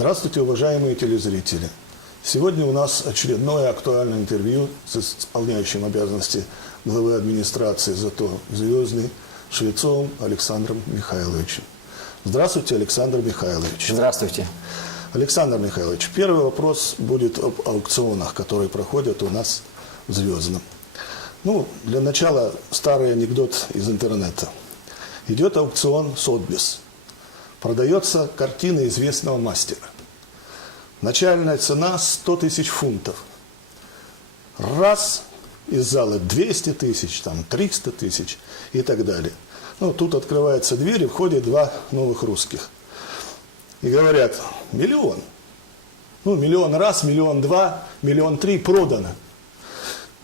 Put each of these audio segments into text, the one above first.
Здравствуйте, уважаемые телезрители! Сегодня у нас очередное актуальное интервью с исполняющим обязанности главы администрации ЗАТО «Звездный» Швецовым Александром Михайловичем. Здравствуйте, Александр Михайлович. Здравствуйте. Александр Михайлович, первый вопрос будет об аукционах, которые проходят у нас в «Звездном». Для начала старый анекдот из интернета. Идет аукцион Сотбис. Продается картина известного мастера. Начальная цена 100 тысяч фунтов. Раз из зала 200 тысяч, 300 тысяч и так далее. Тут открывается дверь, и входят два новых русских. И говорят, миллион. Миллион раз, миллион два, миллион три продано.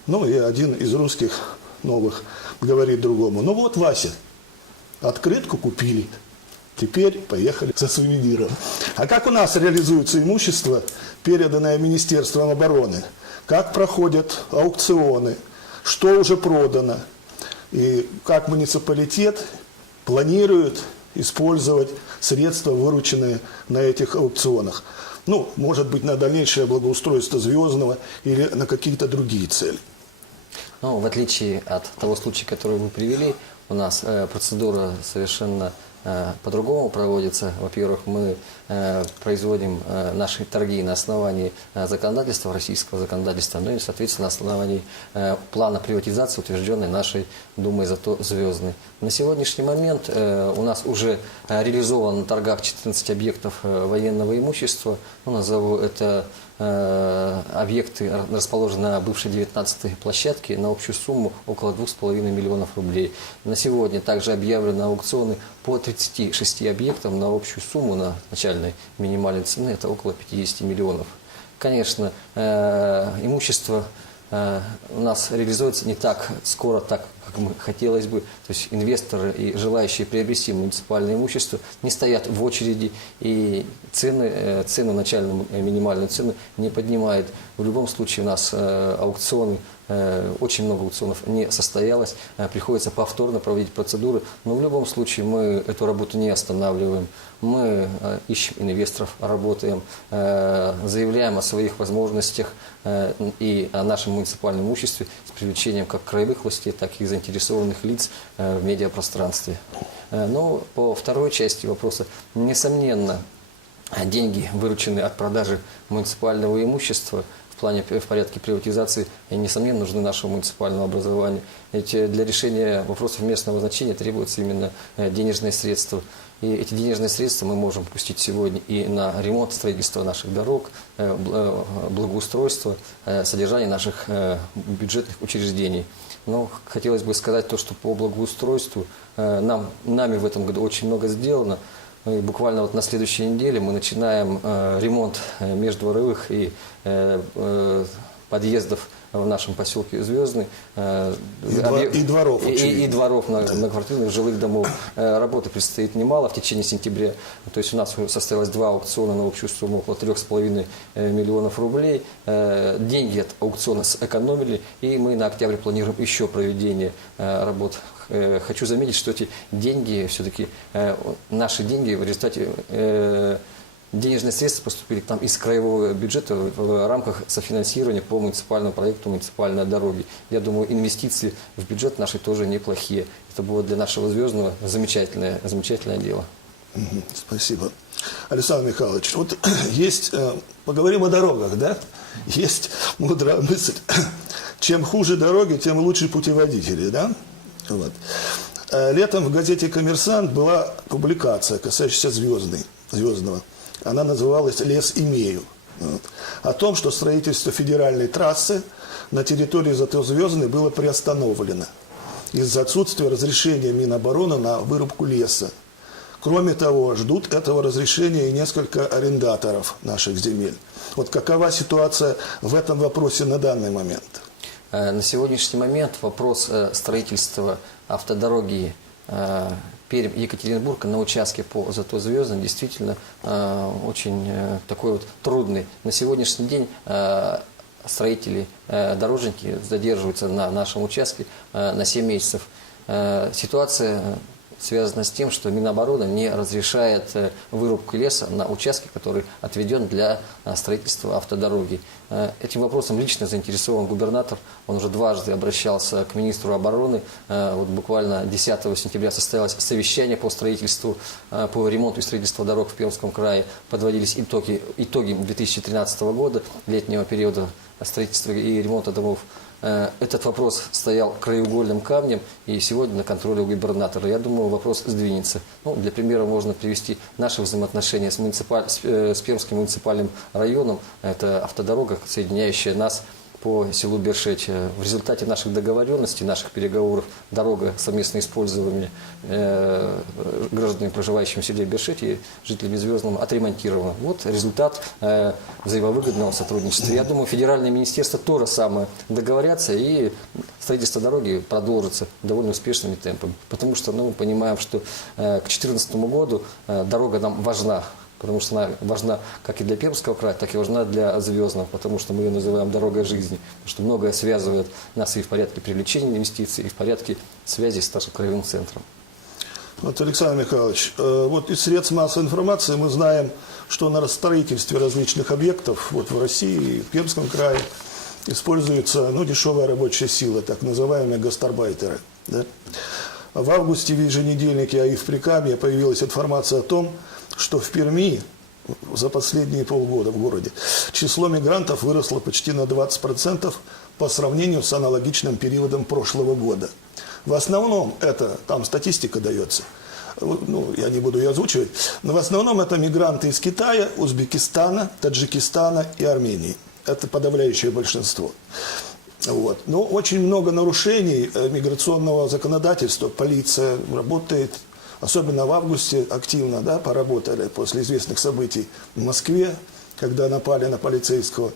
И один из русских новых говорит другому, вот, Вася, открытку купили. Теперь поехали за сувениром. А как у нас реализуется имущество, переданное Министерством обороны? Как проходят аукционы? Что уже продано? И как муниципалитет планирует использовать средства, вырученные на этих аукционах? Может быть, на дальнейшее благоустройство Звездного или на какие-то другие цели. В отличие от того случая, который вы привели, у нас процедура совершенно по-другому проводится. Во-первых, мы производим наши торги на основании законодательства, российского законодательства, и, соответственно, на основании плана приватизации, утвержденной нашей Думой ЗАТО «Звездный». На сегодняшний момент у нас уже реализовано на торгах 14 объектов военного имущества. Назову это объекты, расположенные на бывшей 19-й площадке, на общую сумму около 2,5 миллионов рублей. На сегодня также объявлены аукционы по 36 объектам на общую сумму, на начальной минимальной цены, это около 50 миллионов. Конечно, имущество у нас реализуется не так скоро, так как хотелось бы. То есть инвесторы и желающие приобрести муниципальное имущество не стоят в очереди, и цену начальную, минимальную цену не поднимают. В любом случае у нас аукционы, очень много аукционов не состоялось, приходится повторно проводить процедуры, но в любом случае мы эту работу не останавливаем. Мы ищем инвесторов, работаем, заявляем о своих возможностях и о нашем муниципальном имуществе с привлечением как краевых властей, так и заинтересованных лиц в медиапространстве. Но по второй части вопроса, несомненно, деньги, вырученные от продажи муниципального имущества, в порядке приватизации, несомненно, нужны нашему муниципальному образованию. Ведь для решения вопросов местного значения требуются именно денежные средства. И эти денежные средства мы можем пустить сегодня и на ремонт, строительство наших дорог, благоустройство, содержание наших бюджетных учреждений. Но хотелось бы сказать то, что по благоустройству нами в этом году очень много сделано. И буквально на следующей неделе мы начинаем ремонт междворовых и подъездов в нашем поселке Звездный. И дворов. И дворов многоквартирных жилых домов. Работы предстоит немало в течение сентября. То есть у нас состоялось 2 аукциона на общую сумму около 3,5 миллионов рублей. Деньги от аукциона сэкономили, и мы на октябрь планируем еще проведение работ. Хочу заметить, что эти деньги, все-таки наши деньги в результате денежные средства поступили там из краевого бюджета в рамках софинансирования по муниципальному проекту «Муниципальные дороги». Я думаю, инвестиции в бюджет наши тоже неплохие. Это будет для нашего Звездного замечательное дело. Спасибо. Александр Михайлович, поговорим о дорогах, да? Есть мудрая мысль. Чем хуже дороги, тем лучше путеводители, да? Летом в газете «Коммерсант» была публикация, касающаяся Звездного. Она называлась «Лес имею». О том, что строительство федеральной трассы на территории ЗАТО «Звездный» было приостановлено из-за отсутствия разрешения Минобороны на вырубку леса. Кроме того, ждут этого разрешения и несколько арендаторов наших земель. Какова ситуация в этом вопросе на данный момент? На сегодняшний момент вопрос строительства автодороги Пермь-Екатеринбург на участке по ЗАТО «Звездный» действительно очень такой трудный. На сегодняшний день строители, дорожники задерживаются на нашем участке на 7 месяцев. Ситуация связано с тем, что Минобороны не разрешает вырубку леса на участке, который отведен для строительства автодороги. Этим вопросом лично заинтересован губернатор. Он уже дважды обращался к министру обороны. Вот буквально 10 сентября состоялось совещание по строительству, по ремонту и строительству дорог в Пермском крае. Подводились итоги 2013 года, летнего периода строительства и ремонта домов. Этот вопрос стоял краеугольным камнем, и сегодня на контроле у губернатора. Я думаю, вопрос сдвинется. Ну, для примера можно привести наши взаимоотношения с Пермским муниципальным районом. Это автодорога, соединяющая нас по селу Бершеч. В результате наших договоренностей, наших переговоров, дорога совместно используемая гражданами, проживающими в селе Бершеч и жителями Звездного, отремонтирована. Вот результат взаимовыгодного сотрудничества. Я думаю, федеральное министерство то же самое договорятся, и строительство дороги продолжится довольно успешными темпами. Потому что мы понимаем, что к 2014 году дорога нам важна. Потому что она важна как и для Пермского края, так и важна для Звездного, потому что мы ее называем дорогой жизни. Потому что многое связывает нас и в порядке привлечения инвестиций, и в порядке связи с нашим краевым центром. Вот, Александр Михайлович, вот из средств массовой информации мы знаем, что на строительстве различных объектов вот в России, в Пермском крае используется дешевая рабочая сила, так называемые гастарбайтеры. Да? В августе в еженедельнике АИФ Прикамья появилась информация о том, что в Перми за последние полгода в городе число мигрантов выросло почти на 20% по сравнению с аналогичным периодом прошлого года. В основном это, там статистика дается, я не буду ее озвучивать, но в основном это мигранты из Китая, Узбекистана, Таджикистана и Армении. Это подавляющее большинство. Вот. Но очень много нарушений миграционного законодательства. Полиция работает, особенно в августе, активно поработали после известных событий в Москве, когда напали на полицейского.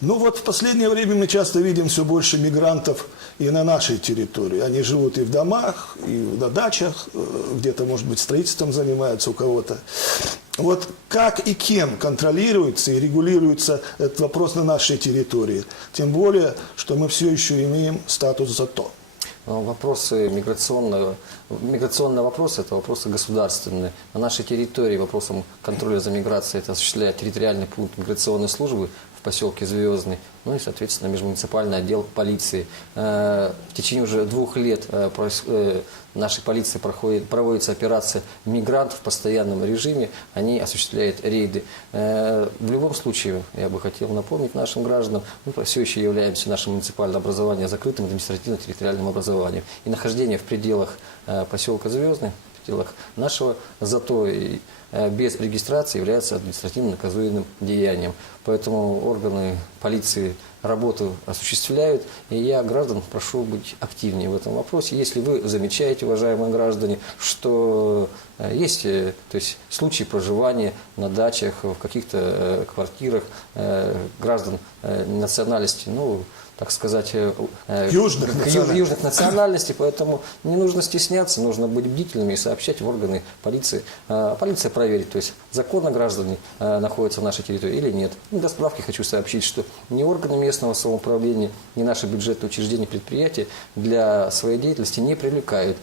В последнее время мы часто видим все больше мигрантов и на нашей территории. Они живут и в домах, и на дачах, где-то, может быть, строительством занимаются у кого-то. Вот как и кем контролируется и регулируется этот вопрос на нашей территории? Тем более, что мы все еще имеем статус ЗАТО. Вопросы миграционные вопросы – это вопросы государственные. На нашей территории вопросом контроля за миграцией это осуществляет территориальный пункт миграционной службы в поселке Звездный, и, соответственно, межмуниципальный отдел полиции. В течение уже 2 лет нашей полиции проводится операция «Мигрант» в постоянном режиме. Они осуществляют рейды. В любом случае, я бы хотел напомнить нашим гражданам, мы все еще являемся нашим муниципальным образованием закрытым административно-территориальным образованием. И нахождение в пределах поселка Звездный, в пределах нашего ЗАТО и без регистрации является административно наказуемым деянием. Поэтому органы полиции работу осуществляют, и я граждан прошу быть активнее в этом вопросе. Если вы замечаете, уважаемые граждане, что есть случаи проживания на дачах, в каких-то квартирах граждан национальности, так сказать, южных национальностей, поэтому не нужно стесняться, нужно быть бдительными и сообщать в органы полиции. Полиция проверит, то есть законно граждане находятся в нашей территории или нет. До справки хочу сообщить, что ни органы местного самоуправления, ни наши бюджетные учреждения, предприятия для своей деятельности не привлекают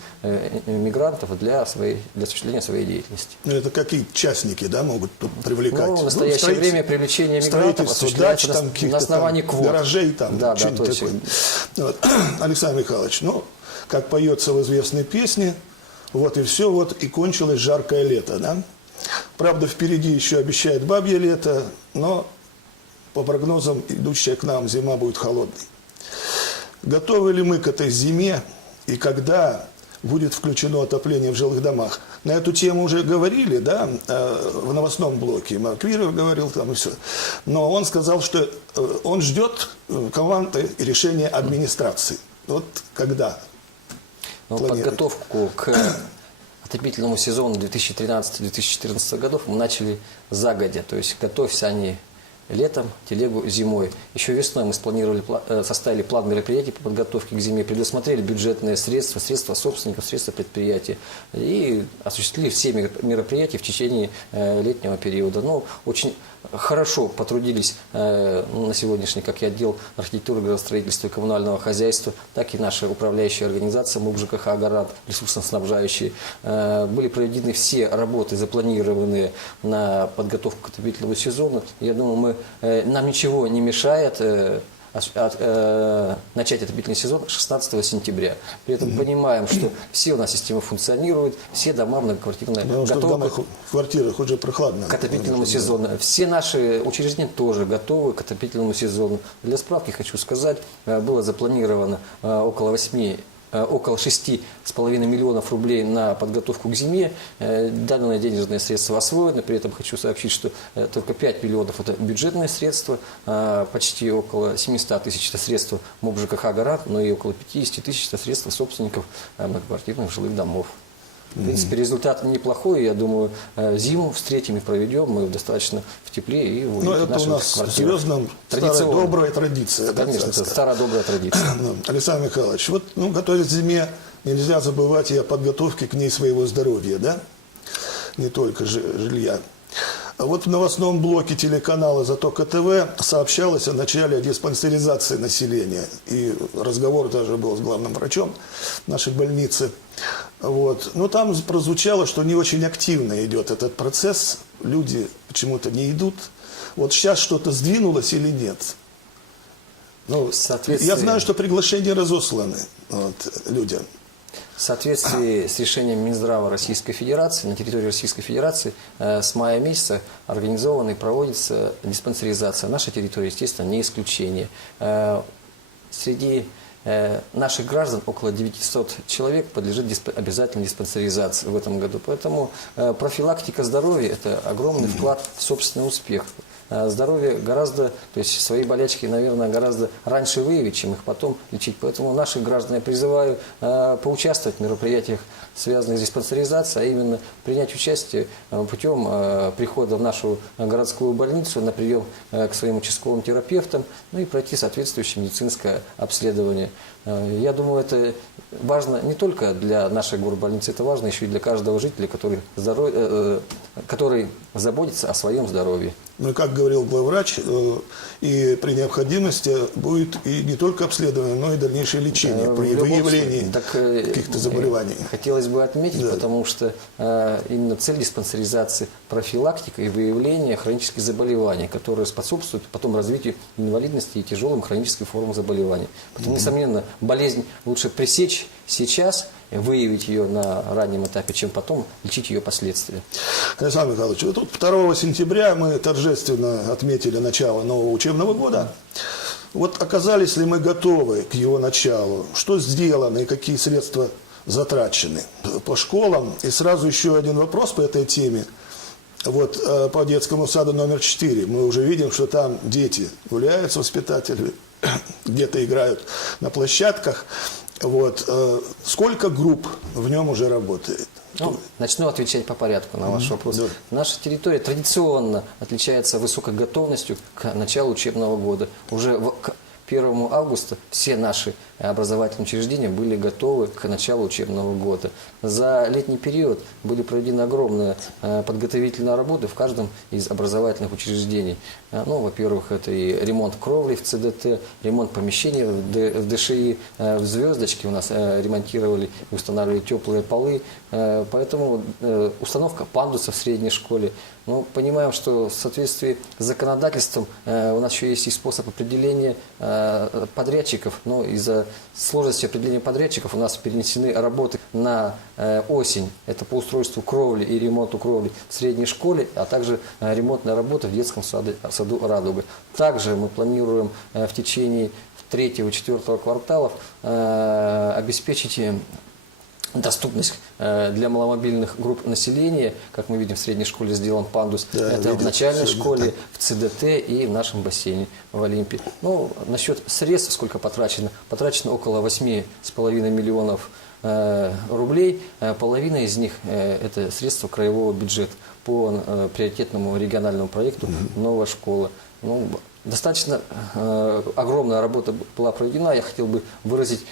мигрантов для осуществления своей деятельности. Это какие частники могут тут привлекать? В настоящее время привлечение мигрантов осуществляется на основании квот. Гаражей Да, точно. Вот. Александр Михайлович, как поется в известной песне, вот и все, и кончилось жаркое лето, да? Правда, впереди еще обещает бабье лето, но по прогнозам, идущая к нам зима будет холодной. Готовы ли мы к этой зиме и когда будет включено отопление в жилых домах? На эту тему уже говорили, в новостном блоке. Маквиров говорил там и все. Но он сказал, что он ждет команды и решения администрации. Вот когда? Подготовку к отопительному сезону 2013-2014 годов мы начали загодя. То есть готовься они летом, телегу зимой. Еще весной мы составили план мероприятий по подготовке к зиме, предусмотрели бюджетные средства, средства собственников, средства предприятий и осуществили все мероприятия в течение летнего периода. Очень хорошо потрудились на сегодняшний, как и отдел архитектуры, градостроительства и коммунального хозяйства, так и наша управляющая организация МУП ЖКХ «Гарант», ресурсно-снабжающие. Были проведены все работы, запланированные на подготовку к отопительному сезону. Я думаю, нам ничего не мешает начать отопительный сезон 16 сентября. При этом понимаем, что все у нас системы функционируют, все дома многоквартирные Потому что в готовы домах, в квартирах уже прохладно. к отопительному сезону. Все наши учреждения тоже готовы к отопительному сезону. Для справки хочу сказать, было запланировано около 6,5 миллионов рублей на подготовку к зиме. Данные денежные средства освоены. При этом хочу сообщить, что только 5 миллионов – это бюджетные средства, почти около 700 тысяч – это средства МУП ЖКХ «Гарант», но и около 50 тысяч – это средства собственников многоквартирных жилых домов. В принципе, результат неплохой. Я думаю, зиму встретим и проведем мы достаточно в тепле и в Но это у нас в Звездном старая добрая традиция. Конечно, это старая добрая традиция. Александр Михайлович, вот готовясь к зиме, нельзя забывать и о подготовке к ней своего здоровья, да? Не только жилья. А вот в новостном блоке телеканала «Затока ТВ» сообщалось о начале диспансеризации населения. И разговор даже был с главным врачом нашей больницы. Вот. Но там прозвучало, что не очень активно идет этот процесс. Люди почему-то не идут. Вот сейчас что-то сдвинулось или нет? Ну, я знаю, что приглашения разосланы людям. В соответствии с решением Минздрава Российской Федерации, на территории Российской Федерации с мая месяца организована и проводится диспансеризация. Наша территория, естественно, не исключение. Среди наших граждан около 900 человек подлежит обязательной диспансеризации в этом году. Поэтому профилактика здоровья – это огромный вклад в собственный успех. Здоровье гораздо, то есть свои болячки, наверное, гораздо раньше выявить, чем их потом лечить. Поэтому наших граждан я призываю поучаствовать в мероприятиях, связанных с диспансеризацией, а именно принять участие путем прихода в нашу городскую больницу на прием к своим участковым терапевтам, ну и пройти соответствующее медицинское обследование. Я думаю, это важно не только для нашей горбольницы, это важно еще и для каждого жителя, который заботится о своем здоровье. Ну, и как говорил главврач, и при необходимости будет и не только обследование, но и дальнейшее лечение при выявлении каких-то заболеваний. Хотелось бы отметить, да. Потому что именно цель диспансеризации – профилактика и выявление хронических заболеваний, которые способствуют потом развитию инвалидности и тяжелым хроническим формам заболеваний. Поэтому, несомненно, болезнь лучше пресечь сейчас, выявить ее на раннем этапе, чем потом лечить ее последствия. Александр Михайлович, вот тут 2 сентября мы торжественно отметили начало нового учебного года. Вот оказались ли мы готовы к его началу? Что сделано и какие средства затрачены по школам? И сразу еще один вопрос по этой теме. Вот по детскому саду номер 4 мы уже видим, что там дети гуляют с воспитателями, где-то играют на площадках. Вот. Сколько групп в нем уже работает? Ну, начну отвечать по порядку на ваш вопрос. Да. Наша территория традиционно отличается высокой готовностью к началу учебного года. Уже к 1 августа все наши образовательные учреждения были готовы к началу учебного года. За летний период были проведены огромные подготовительные работы в каждом из образовательных учреждений. Ну, во-первых, это и ремонт кровли в ЦДТ, ремонт помещений в ДШИ, в «Звездочке» у нас ремонтировали и устанавливали теплые полы. Поэтому установка пандуса в средней школе. Ну, понимаем, что в соответствии с законодательством у нас еще есть и способ определения подрядчиков, но из-за сложности определения подрядчиков у нас перенесены работы на осень. Это по устройству кровли и ремонту кровли в средней школе, а также ремонтная работа в детском саду «Радуга». Также мы планируем в течение 3-4 кварталов обеспечить доступность для маломобильных групп населения. Как мы видим, в средней школе сделан пандус. Да, это в начальной школе, в ЦДТ и в нашем бассейне в Олимпе. Ну, насчет средств, сколько потрачено. Потрачено около 8,5 миллионов рублей. Половина из них это средства краевого бюджета по приоритетному региональному проекту «Новая школа». Ну, Достаточно огромная работа была проведена. Я хотел бы выразить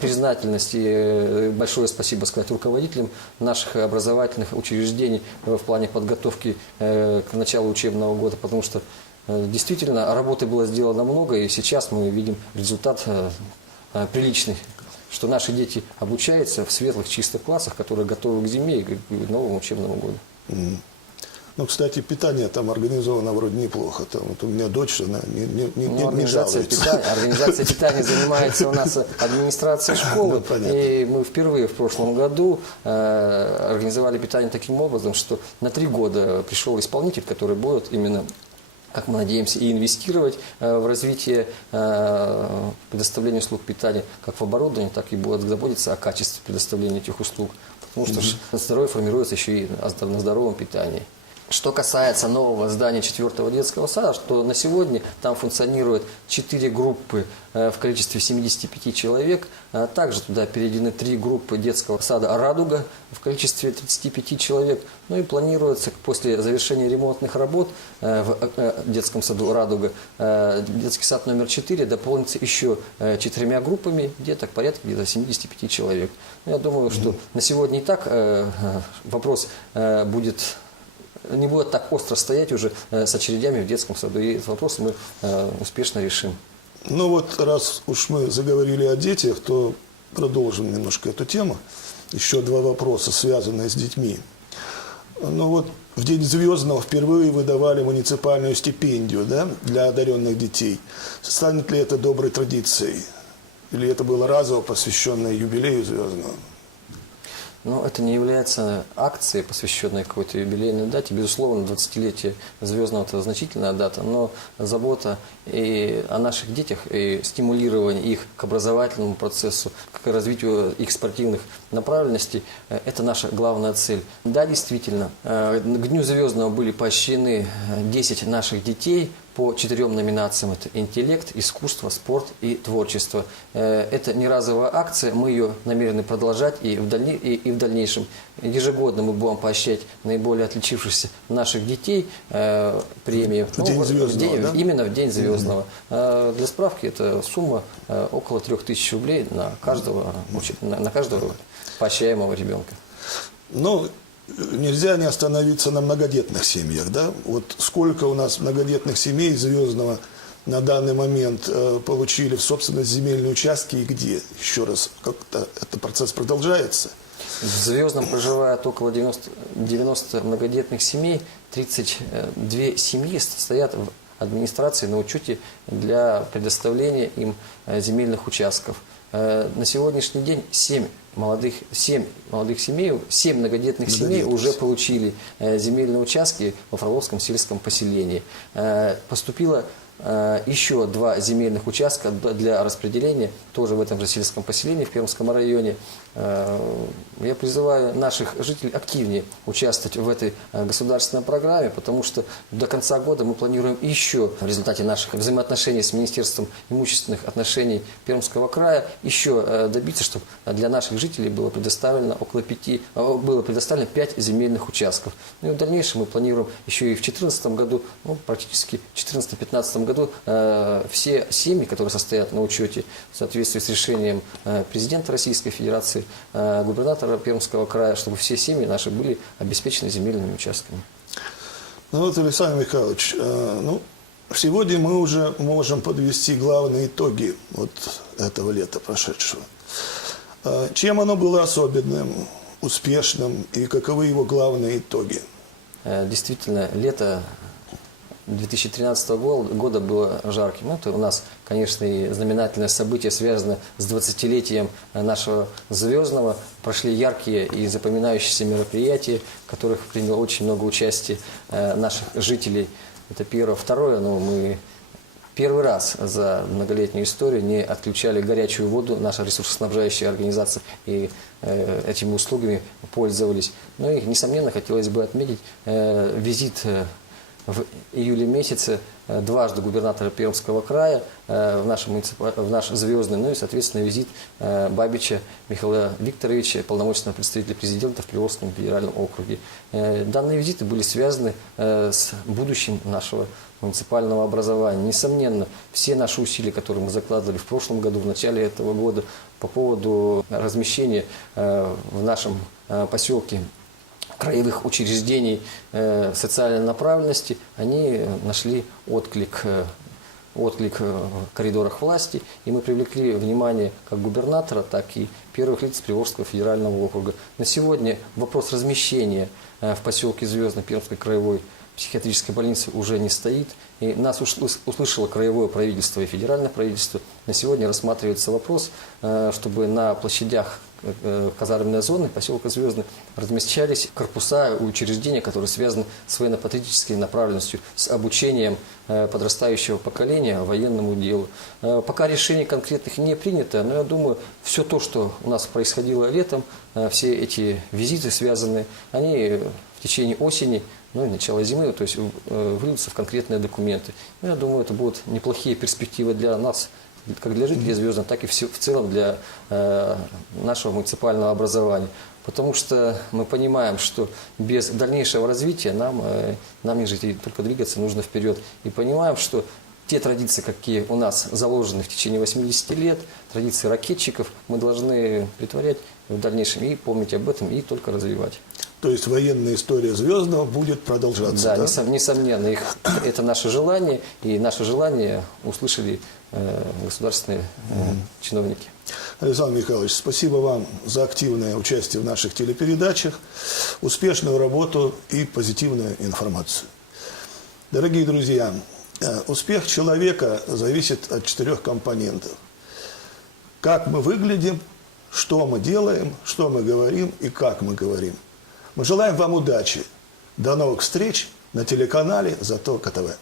признательность и большое спасибо сказать руководителям наших образовательных учреждений в плане подготовки к началу учебного года, потому что действительно работы было сделано много, и сейчас мы видим результат приличный, что наши дети обучаются в светлых, чистых классах, которые готовы к зиме и к новому учебному году. Ну, кстати, питание там организовано вроде неплохо. Там, вот у меня дочь, она не Организация жалуется. питания занимается у нас администрация школы. Ну, понятно. И мы впервые в прошлом году организовали питание таким образом, что на 3 года пришел исполнитель, который будет именно, как мы надеемся, и инвестировать в развитие предоставления услуг питания как в оборудовании, так и будет заботиться о качестве предоставления этих услуг. Потому что здоровье формируется еще и на здоровом питании. Что касается нового здания 4-го детского сада, что на сегодня там функционирует 4 группы в количестве 75 человек. Также туда переведены 3 группы детского сада «Радуга» в количестве 35 человек. Ну и планируется после завершения ремонтных работ в детском саду «Радуга» детский сад номер 4 дополнится еще 4 группами, где-то порядка 75 человек. Ну, я думаю, что на сегодня и так вопрос не будет так остро стоять уже с очередями в детском саду. И этот вопрос мы успешно решим. Ну вот, раз уж мы заговорили о детях, то продолжим немножко эту тему. Еще 2 вопроса, связанные с детьми. Ну вот, в День Звездного впервые выдавали муниципальную стипендию, да, для одаренных детей. Станет ли это доброй традицией? Или это было разово посвященное юбилею Звездного? Но это не является акцией, посвященной какой-то юбилейной дате. Безусловно, 20-летие Звездного – это значительная дата, но забота и о наших детях, и стимулирование их к образовательному процессу, к развитию их спортивных направленностей – это наша главная цель. Да, действительно, к Дню Звездного были поощрены 10 наших детей по 4 номинациям. Это интеллект, искусство, спорт и творчество. Это не разовая акция, мы ее намерены продолжать и в дальнейшем. Ежегодно мы будем поощрять наиболее отличившихся наших детей премию. В День Звездного, да? Именно в День Звездного. Для справки, это сумма около 3000 рублей на каждого поощряемого ребенка. Ну, нельзя не остановиться на многодетных семьях, да? Вот сколько у нас многодетных семей Звездного на данный момент получили в собственность земельные участки и где? Еще раз, как-то этот процесс продолжается? В Звездном проживает около 90 многодетных семей, 32 семьи стоят в администрации на учете для предоставления им земельных участков. На сегодняшний день 7 молодых семей, 7 многодетных семей уже получили земельные участки во Фроловском сельском поселении. Поступило еще 2 земельных участка для распределения, тоже в этом же сельском поселении, в Пермском районе. Я призываю наших жителей активнее участвовать в этой государственной программе, потому что до конца года мы планируем еще в результате наших взаимоотношений с Министерством имущественных отношений Пермского края еще добиться, чтобы для наших жителей было предоставлено 5 земельных участков. Ну и в дальнейшем мы планируем еще и в 2014 году, практически в 2014-2015 году все семьи, которые состоят на учете в соответствии с решением президента Российской Федерации, губернатора Пермского края, чтобы все семьи наши были обеспечены земельными участками. Ну вот, Александр Михайлович, сегодня мы уже можем подвести главные итоги вот этого лета прошедшего. Чем оно было особенным, успешным и каковы его главные итоги? Действительно, лето 2013 года было жарким. Это у нас, конечно, и знаменательное событие, связанное с 20-летием нашего Звездного. Прошли яркие и запоминающиеся мероприятия, в которых приняло очень много участия наших жителей. Это первое. Второе, мы первый раз за многолетнюю историю не отключали горячую воду. Наша ресурсоснабжающая организация и этими услугами пользовались. Ну и, несомненно, хотелось бы отметить визит в июле месяце дважды губернатора Пермского края в наш звездный, ну и, соответственно, визит Бабича Михаила Викторовича, полномочного представителя президента в Приволжском федеральном округе. Данные визиты были связаны с будущим нашего муниципального образования. Несомненно, все наши усилия, которые мы закладывали в прошлом году, в начале этого года, по поводу размещения в нашем поселке краевых учреждений социальной направленности, они нашли отклик в коридорах власти, и мы привлекли внимание как губернатора, так и первых лиц Приволжского федерального округа. На сегодня вопрос размещения в поселке Звездный Пермской краевой психиатрической больницы уже не стоит, и нас услышало краевое правительство и федеральное правительство. На сегодня рассматривается вопрос, чтобы на площадях казарменной зоны поселка Звездный размещались корпуса и учреждения, которые связаны с военно-патриотической направленностью, с обучением подрастающего поколения военному делу. Пока решений конкретных не принято, но я думаю, все то, что у нас происходило летом, все эти визиты связаны, они в течение осени, ну и начала зимы, то есть выльются в конкретные документы. Я думаю, это будут неплохие перспективы для нас, как для жителей Звездного, так и в целом для нашего муниципального образования. Потому что мы понимаем, что без дальнейшего развития нам не жить, и только двигаться нужно вперед. И понимаем, что те традиции, какие у нас заложены в течение 80 лет, традиции ракетчиков, мы должны притворять в дальнейшем и помнить об этом, и только развивать. То есть военная история Звездного будет продолжаться, да? Да, несомненно. Это наше желание, и наше желание услышали государственные чиновники. Александр Михайлович, спасибо вам за активное участие в наших телепередачах, успешную работу и позитивную информацию. Дорогие друзья, успех человека зависит от 4 компонентов. Как мы выглядим, что мы делаем, что мы говорим и как мы говорим. Мы желаем вам удачи. До новых встреч на телеканале «Затока ТВ».